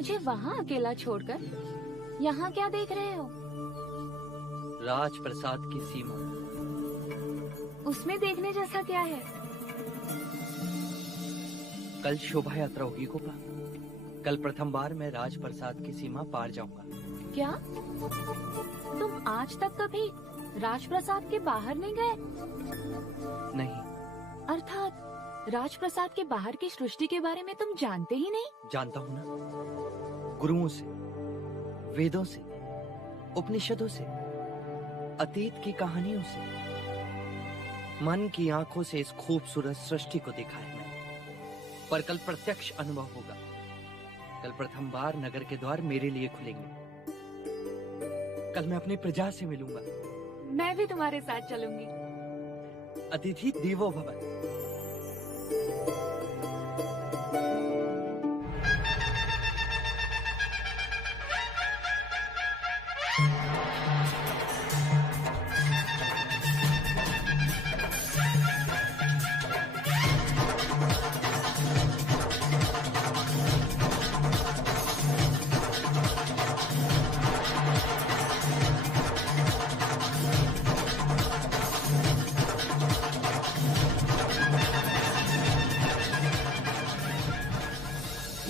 मुझे वहाँ अकेला छोड़कर यहाँ क्या देख रहे हो? राजप्रसाद की सीमा। उसमें देखने जैसा क्या है? कल शोभा यात्रा होगी गोपा। कल प्रथम बार मैं राजप्रसाद की सीमा पार जाऊंगा। क्या तुम आज तक कभी राजप्रसाद के बाहर नहीं गए? नहीं। अर्थात राजप्रसाद के बाहर की सृष्टि के बारे में तुम जानते ही नहीं? जानता हूँ ना, गुरुओं से, वेदों से, उपनिषदों से, अतीत की कहानियों से, मन की आंखों से इस खूबसूरत सृष्टि को देखा है मैंने। पर कल प्रत्यक्ष अनुभव होगा। कल प्रथम बार नगर के द्वार मेरे लिए खुलेंगे। कल मैं अपनी प्रजा से मिलूंगा। मैं भी तुम्हारे साथ चलूंगी। अतिथि देवो भव।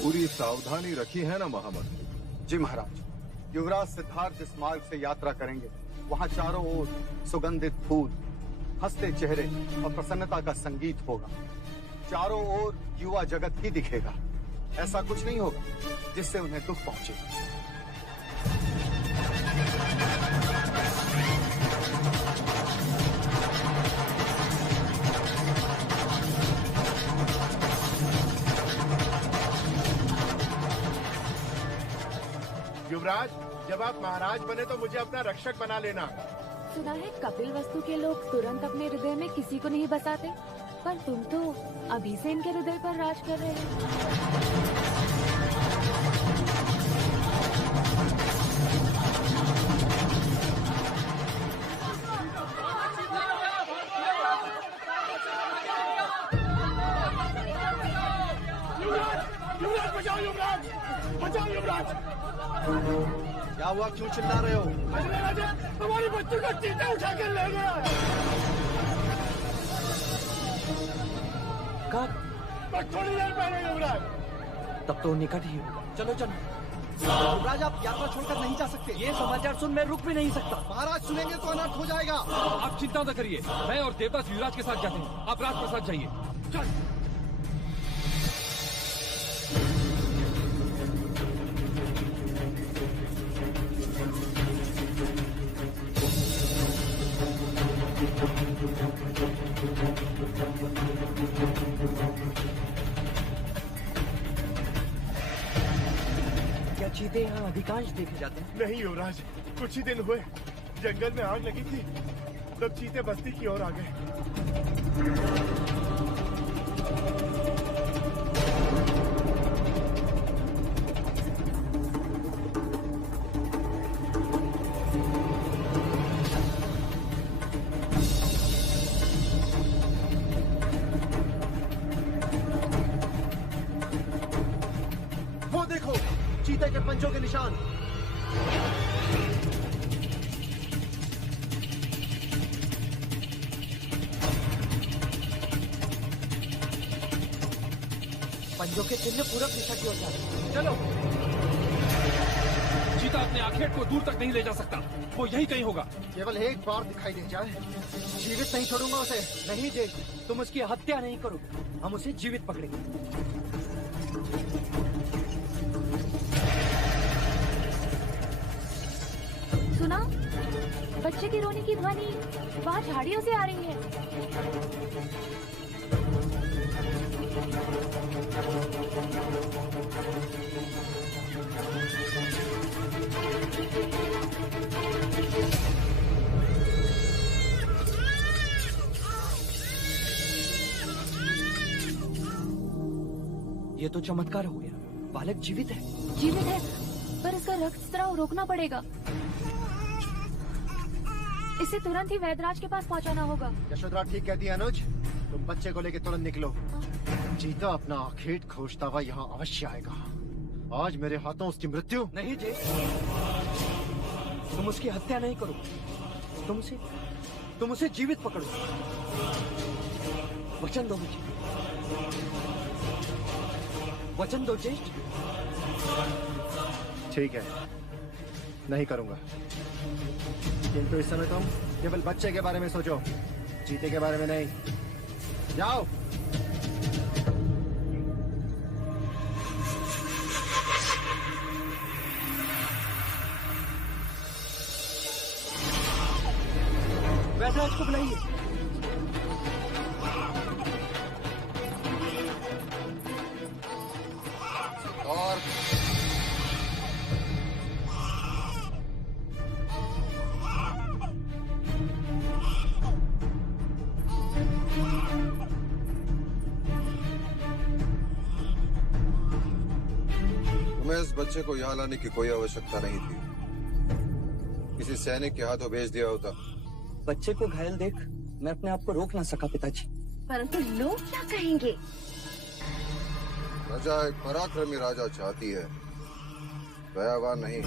पूरी सावधानी रखी है ना महामंत्री? जी महाराज। युवराज सिद्धार्थ इस मार्ग से यात्रा करेंगे। वहाँ चारों ओर सुगंधित फूल, हंसते चेहरे और प्रसन्नता का संगीत होगा। चारों ओर युवा जगत ही दिखेगा। ऐसा कुछ नहीं होगा जिससे उन्हें दुख पहुंचे। युवराज, जब आप महाराज बने तो मुझे अपना रक्षक बना लेना। सुना है कपिल वस्तु के लोग तुरंत अपने हृदय में किसी को नहीं बसाते, पर तुम तो अभी से इनके हृदय पर राज कर रहे हो। युवराज बचाओ, युवराज बचाओ, युवराज। क्या हुआ, क्यों चिल्ला रहे हो? राजा, हमारी बच्ची को चीता उठा कर ले गया। कब? बस थोड़ी देर पहले युवराज। तब तो निकट ही होगा। चलो चलो। युवराज, आप यात्रा छोड़कर नहीं जा सकते। ये समाचार सुन मैं रुक भी नहीं सकता। महाराज सुनेंगे तो अनर्थ हो जाएगा। आप चिंता न करिए, मैं और देवदास युवराज के साथ जाते हैं। आप राजप्रसाद जाइए। चल। क्या चीते यहाँ अधिकांश देखे जाते हैं? नहीं युवराज, कुछ ही दिन हुए जंगल में आग लगी थी, तब चीते बस्ती की ओर आ गए। वो देखो, चीते के पंजों के निशान। पंजों के चिन्ह पूरब दिशा की ओर जा रहे हैं। चलो। चीता अपने आखेट को दूर तक नहीं ले जा सकता, वो यहीं कहीं होगा। केवल एक बार दिखाई दे जाए, जीवित नहीं छोड़ूंगा उसे। नहीं देख, तुम उसकी हत्या नहीं करोगे, हम उसे जीवित पकड़ेंगे। सुना, बच्चे की रोने की ध्वनि वहाँ झाड़ियों से आ रही है। ये तो चमत्कार हो गया, बालक जीवित है। जीवित है, पर इसका रक्तस्राव रोकना पड़ेगा। इसे तुरंत ही वैद्यराज के पास पहुंचाना होगा। यशोधरा ठीक कहती है अनुज, तुम बच्चे को लेकर तुरंत निकलो। चीता अपना आखेट खोजता हुआ यहाँ अवश्य आएगा। आज मेरे हाथों उसकी मृत्यु। नहीं जे, तुम उसकी हत्या नहीं करो, तुम उसे जीवित पकड़ो। वचन दो मुझे, वचन दो ज्येष्ठ। ठीक है, नहीं करूंगा, किंतु इस समय तुम केवल बच्चे के बारे में सोचो, चीते के बारे में नहीं। जाओ। वैदराज को बुलाइए। और तुम्हें इस बच्चे को यहाँ लाने की कोई आवश्यकता नहीं थी। किसी सैनिक के हाथों भेज दिया होता। बच्चे को घायल देख मैं अपने आप को रोक ना सका पिताजी। परंतु लोग क्या कहेंगे? प्रजा एक पराक्रमी राजा चाहती है, दयावान नहीं।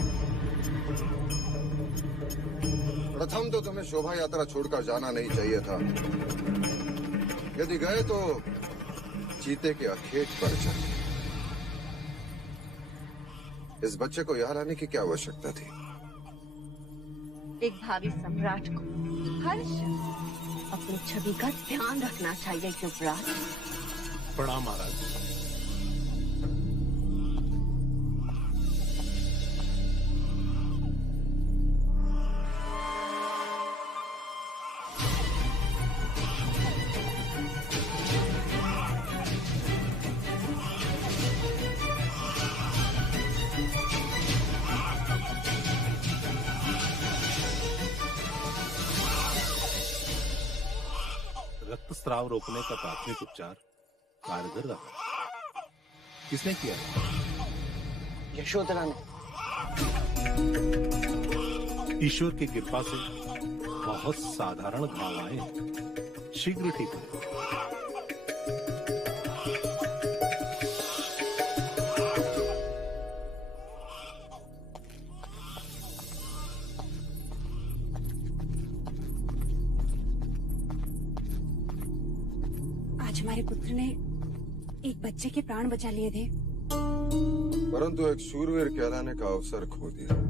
प्रथम तो तुम्हें शोभा यात्रा छोड़कर जाना नहीं चाहिए था। यदि गए तो चीते के अखेट पर जाए। इस बच्चे को यहाँ लाने की क्या आवश्यकता थी? एक भावी सम्राट को हर शख्स अपनी छवि का ध्यान रखना चाहिए। युवराज। प्रणाम महाराज। रक्तस्राव रोकने का प्राथमिक उपचार कारगर रहा। किसने किया? यशोधरा ने। ईश्वर की कृपा से बहुत साधारण घाव आए हैं, शीघ्र ठीक हो। हमारे पुत्र ने एक बच्चे के प्राण बचा लिए थे, परंतु एक शूरवीर कहलाने का अवसर खो दिया।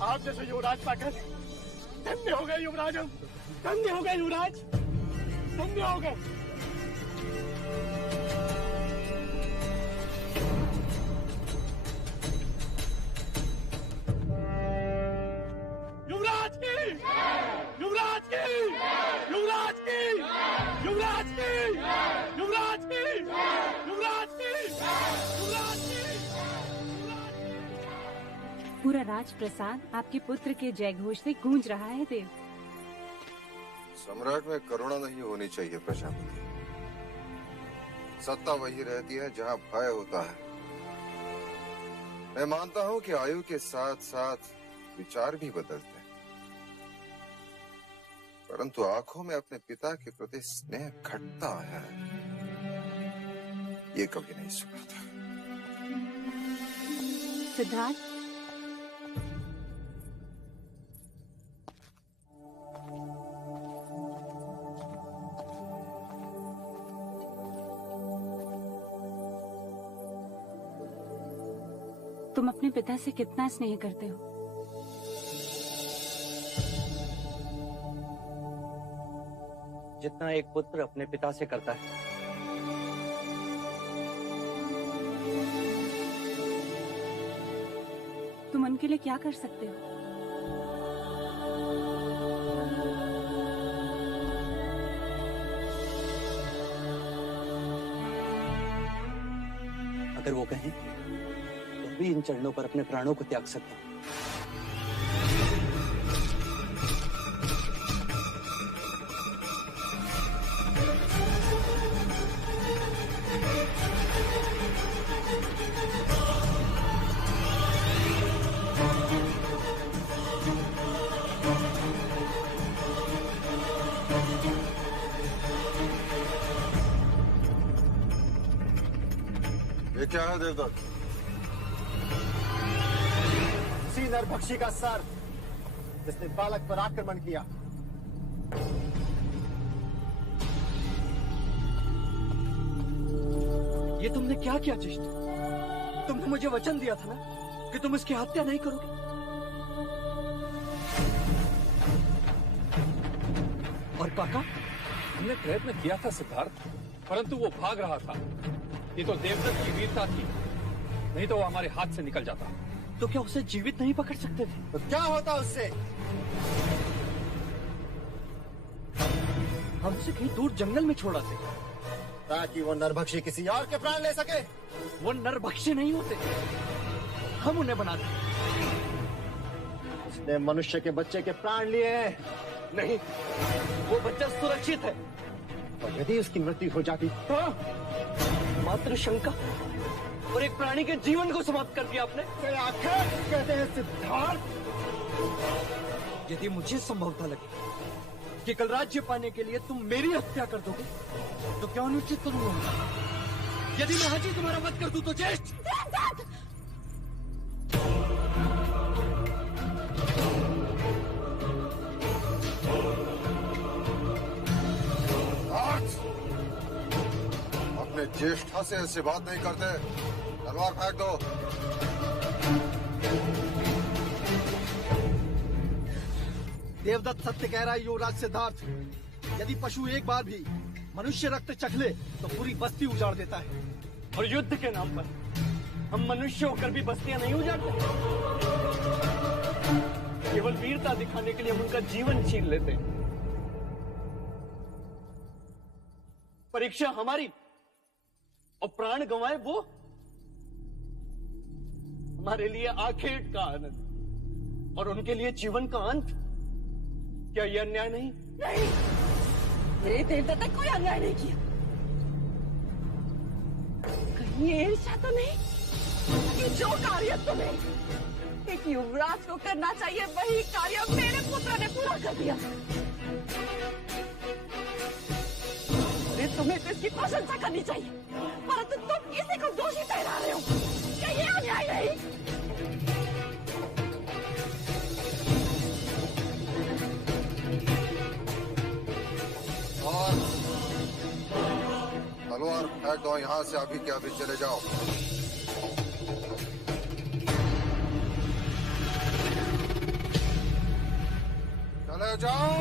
आप जैसे युवराज पाकर धन्य हो गए युवराज। हम धन्य हो गए युवराज, धन्य हो गए। युवराज की, युवराज की, युवराज की, युवराज की, युवराज की, युवराज की, युवराज की। पूरा राजप्रसाद आपके पुत्र के जयघोष से गूंज रहा है देव। सम्राट में करुणा नहीं होनी चाहिए प्रजापति। सत्ता वही रहती है जहाँ भय होता है। मैं मानता हूँ कि आयु के साथ साथ विचार भी बदलते हैं, परंतु आंखों में अपने पिता के प्रति स्नेह घटता है, ये कभी नहीं सुना था। सिद्धार्थ, तुम अपने पिता से कितना स्नेह करते हो? जितना एक पुत्र अपने पिता से करता है। तुम उनके लिए क्या कर सकते हो? अगर वो कहें तो भी इन चरणों पर अपने प्राणों को त्याग सकता हूं। क्या है देवदत्त? उसी नरभक्षी का सर जिसने बालक पर आक्रमण किया। ये तुमने क्या किया जिष्ट? तुमने मुझे वचन दिया था ना कि तुम इसकी हत्या नहीं करोगे। और काका? हमने प्रयत्न किया था सिद्धार्थ, परंतु वो भाग रहा था। ये तो देवदत्त की वीरता थी, नहीं तो वो हमारे हाथ से निकल जाता। तो क्या उसे जीवित नहीं पकड़ सकते थे? तो क्या होता उससे? हम उसे कहीं दूर जंगल में छोड़ आते ताकि वो नरभक्षी किसी और के प्राण ले सके। वो नरभक्षी नहीं होते, हम उन्हें बनाते। उसने मनुष्य के बच्चे के प्राण लिए हैं। नहीं, वो बच्चा सुरक्षित है। और यदि उसकी मृत्यु हो जाती? हाँ, मात्र शंका और एक प्राणी के जीवन को समाप्त कर दिया आपने। आखिर कहते हैं सिद्धार्थ, यदि मुझे संभवता लगे कि कल राज्य पाने के लिए तुम मेरी हत्या कर दोगे, तो क्या अनुचित करूंगा? यदि मैं आज ही तुम्हारा वध कर दूं तो ज्येष्ठ। अपने ज्येष्ठा से ऐसी बात नहीं करते। तलवार फेंक दो। देवदत्त सत्य कह रहा है युवराज सिद्धार्थ। यदि पशु एक बार भी मनुष्य रक्त चख ले तो पूरी बस्ती उजाड़ देता है। और युद्ध के नाम पर हम मनुष्य होकर भी बस्तियां नहीं उजाड़ते। केवल वीरता दिखाने के लिए हम उनका जीवन छीन लेते हैं। परीक्षा हमारी और प्राण गंवाए वो हमारे लिए आखिर का आनंद और उनके लिए जीवन का अंत। क्या यह अन्याय नहीं? नहीं, मेरे देवदत्त ने कोई अन्याय नहीं किया। कहीं ये ईर्ष्या तो नहीं कि जो कार्य तुम्हें एक युवराज को करना चाहिए वही कार्य मेरे पुत्र ने पूरा कर दिया। अरे तुम्हें तो इसकी प्रशंसा करनी चाहिए, परंतु तुम इसी को दोषी ठहरा रहे हो। क्या ये अन्याय नहीं? और तलवार फेंक दो यहाँ से, अभी के अभी चले जाओ। चले जाओ।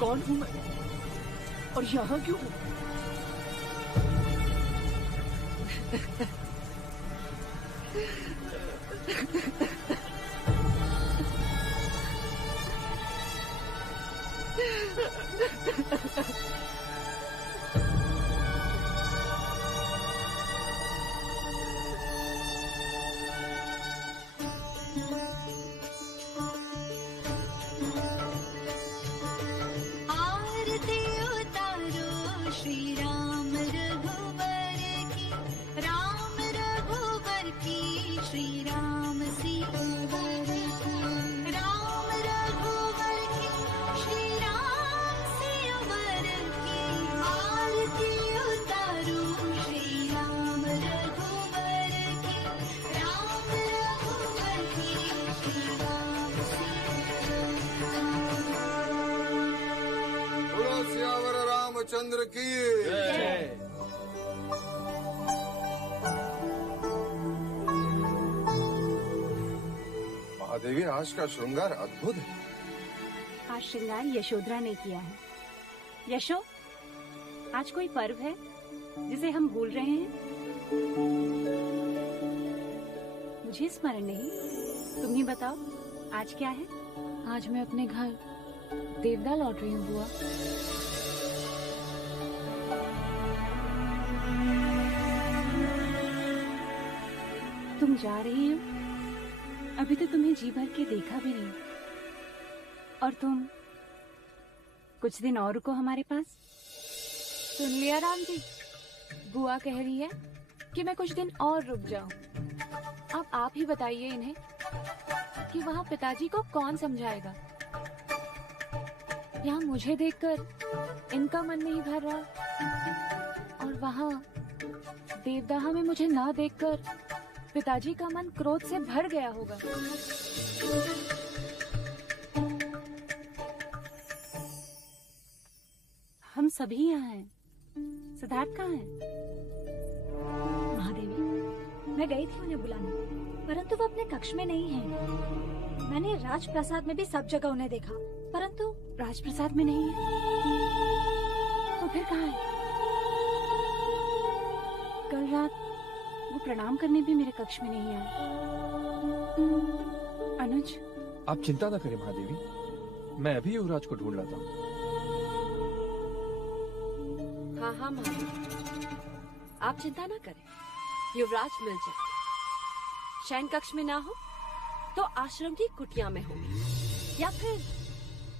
कौन हूं मैं और यहाँ क्यों हूं? आरती उतारो श्री राम रघुवर की, राम रघुवर की, श्री राम सियावर की, राम रघुवर की, श्री राम सियावर की। आरती उतारो श्री राम रघुवर की, राम रघुवर की, श्री राम सियावर की। बोलो सियावर रामचंद्र की। महादेवी, आज का श्रृंगार अद्भुत है। आज श्रृंगार यशोधरा ने किया है। यशो, आज कोई पर्व है जिसे हम भूल रहे हैं? मुझे स्मरण नहीं, तुम ही बताओ आज क्या है? आज मैं अपने घर देवदा लौट रही हूँ बुआ। तुम जा रही हो? अभी तो तुम्हें जी भर के देखा भी नहीं। और तुम कुछ दिन और रुको हमारे पास। सुन लिया राम जी, बुआ कह रही है कि मैं कुछ दिन और रुक जाऊं। अब आप ही बताइए इन्हें कि वहाँ पिताजी को कौन समझाएगा। यहाँ मुझे देखकर इनका मन नहीं भर रहा, और वहाँ देवदाह में मुझे ना देखकर पिताजी का मन क्रोध से भर गया होगा। हम सभी यहाँ हैं। सिद्धार्थ कहाँ है? महादेवी, मैं गई थी उन्हें बुलाने, परंतु वो अपने कक्ष में नहीं है। मैंने राजप्रसाद में भी सब जगह उन्हें देखा, परंतु राजप्रसाद में नहीं है। तो फिर कहाँ है? कल रात वो प्रणाम करने भी मेरे कक्ष में नहीं आए। अनुज, आप चिंता न करें महादेवी, मैं अभी युवराज को ढूंढ लाता हूँ। हाँ हाँ महादेवी, आप चिंता न करें, युवराज मिल जाए। शयन कक्ष में ना हो तो आश्रम की कुटिया में होगी, या फिर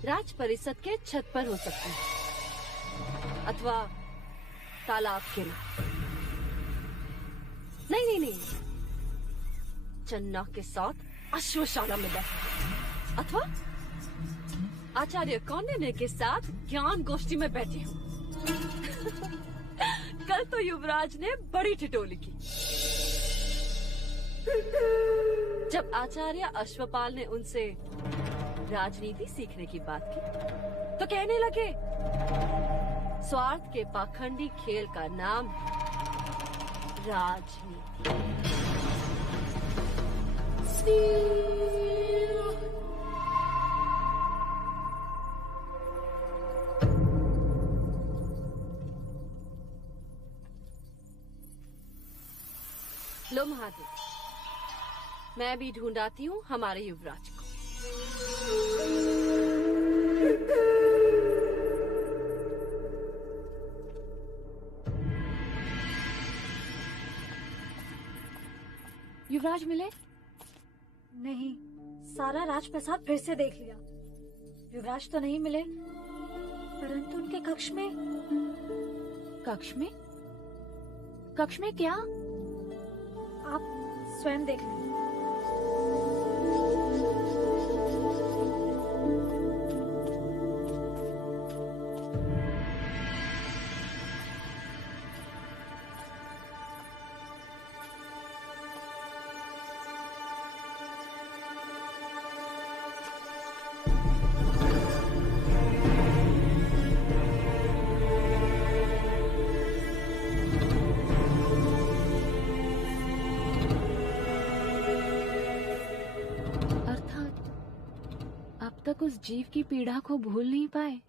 राज परिषद के छत पर हो सकते हैं, अथवा तालाब किनारे। नहीं, चन्ना के साथ अश्वशाला में बैठे, अथवा आचार्य कौंडिन्य के साथ ज्ञान गोष्ठी में बैठे हूँ। कल तो युवराज ने बड़ी ठिठोली की जब आचार्य अश्वपाल ने उनसे राजनीति सीखने की बात की, तो कहने लगे स्वार्थ के पाखंडी खेल का नाम है राजनीति। लो महादेव, मैं भी ढूंढाती हूँ हमारे युवराज को। युवराज मिले? नहीं, सारा राजप्रसाद फिर से देख लिया। युवराज तो नहीं मिले, परंतु उनके कक्ष में। कक्ष में क्या? आप स्वयं देख लें। तक उस जीव की पीड़ा को भूल नहीं पाए।